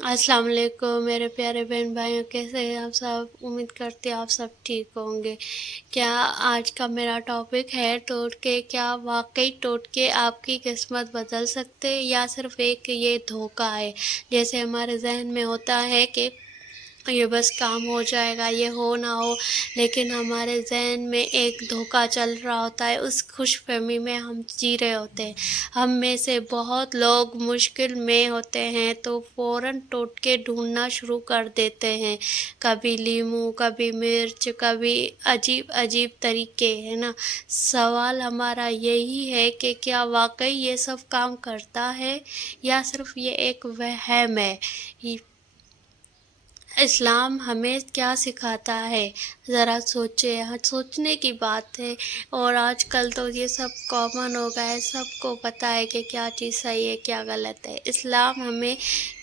السلام علیکم میرے پیارے بہن بھائیوں، کیسے ہیں آپ سب؟ امید کرتی ہوں آپ سب ٹھیک ہوں گے۔ کیا آج کا میرا ٹاپک ہے ٹوٹکے؟ کیا واقعی ٹوٹکے آپ کی قسمت بدل سکتے یا صرف ایک یہ دھوکہ ہے؟ جیسے ہمارے ذہن میں ہوتا ہے کہ یہ بس کام ہو جائے گا، یہ ہو نہ ہو، لیکن ہمارے ذہن میں ایک دھوکہ چل رہا ہوتا ہے، اس خوش فہمی میں ہم جی رہے ہوتے ہیں۔ ہم میں سے بہت لوگ مشکل میں ہوتے ہیں تو فوراً ٹوٹکے ڈھونڈنا شروع کر دیتے ہیں، کبھی لیموں، کبھی مرچ، کبھی عجیب طریقے، ہے نا۔ سوال ہمارا یہی ہے کہ کیا واقعی یہ سب کام کرتا ہے یا صرف یہ ایک وہم ہے؟ اسلام ہمیں کیا سکھاتا ہے؟ ذرا سوچنے کی بات ہے۔ اور آج کل تو یہ سب کامن ہو گیا ہے، سب کو پتہ ہے کہ کیا چیز صحیح ہے کیا غلط ہے۔ اسلام ہمیں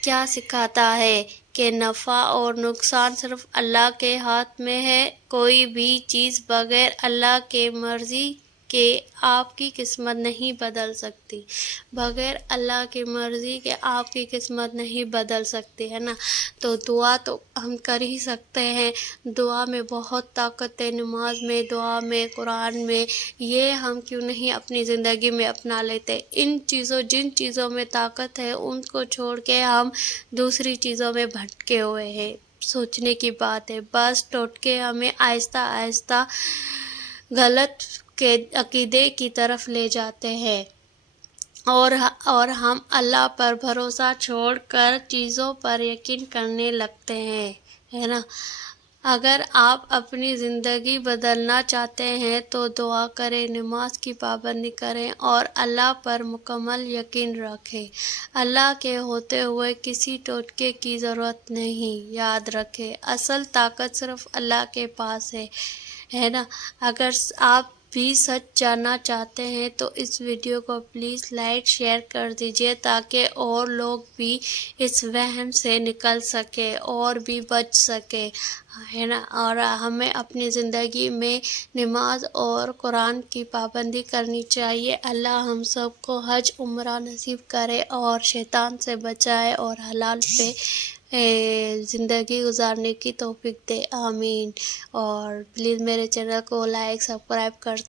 کیا سکھاتا ہے کہ نفع اور نقصان صرف اللہ کے ہاتھ میں ہے۔ کوئی بھی چیز بغیر اللہ کے مرضی کے آپ کی قسمت نہیں بدل سکتی، بغیر اللہ کی مرضی کے آپ کی قسمت نہیں بدل سکتی، ہے نا۔ تو دعا تو ہم کر ہی سکتے ہیں، دعا میں بہت طاقت ہے، نماز میں، دعا میں، قرآن میں، یہ ہم کیوں نہیں اپنی زندگی میں اپنا لیتے؟ جن چیزوں میں طاقت ہے ان کو چھوڑ کے ہم دوسری چیزوں میں بھٹکے ہوئے ہیں۔ سوچنے کی بات ہے، بس ٹوٹکے ہمیں آہستہ آہستہ غلط کے عقیدے کی طرف لے جاتے ہیں، اور ہم اللہ پر بھروسہ چھوڑ کر چیزوں پر یقین کرنے لگتے ہیں، ہے نا۔ اگر آپ اپنی زندگی بدلنا چاہتے ہیں تو دعا کریں، نماز کی پابندی کریں اور اللہ پر مکمل یقین رکھیں۔ اللہ کے ہوتے ہوئے کسی ٹوٹکے کی ضرورت نہیں۔ یاد رکھیں، اصل طاقت صرف اللہ کے پاس ہے نا۔ اگر آپ بھی سچ جاننا چاہتے ہیں تو اس ویڈیو کو پلیز لائک شیئر کر دیجئے تاکہ اور لوگ بھی اس وہم سے نکل سکے اور بھی بچ سکے، ہے نا۔ اور ہمیں اپنی زندگی میں نماز اور قرآن کی پابندی کرنی چاہیے۔ اللہ ہم سب کو حج عمرہ نصیب کرے اور شیطان سے بچائے اور حلال پہ زندگی گزارنے کی توفیق دے، آمین۔ اور پلیز میرے چینل کو لائک سبسکرائب کر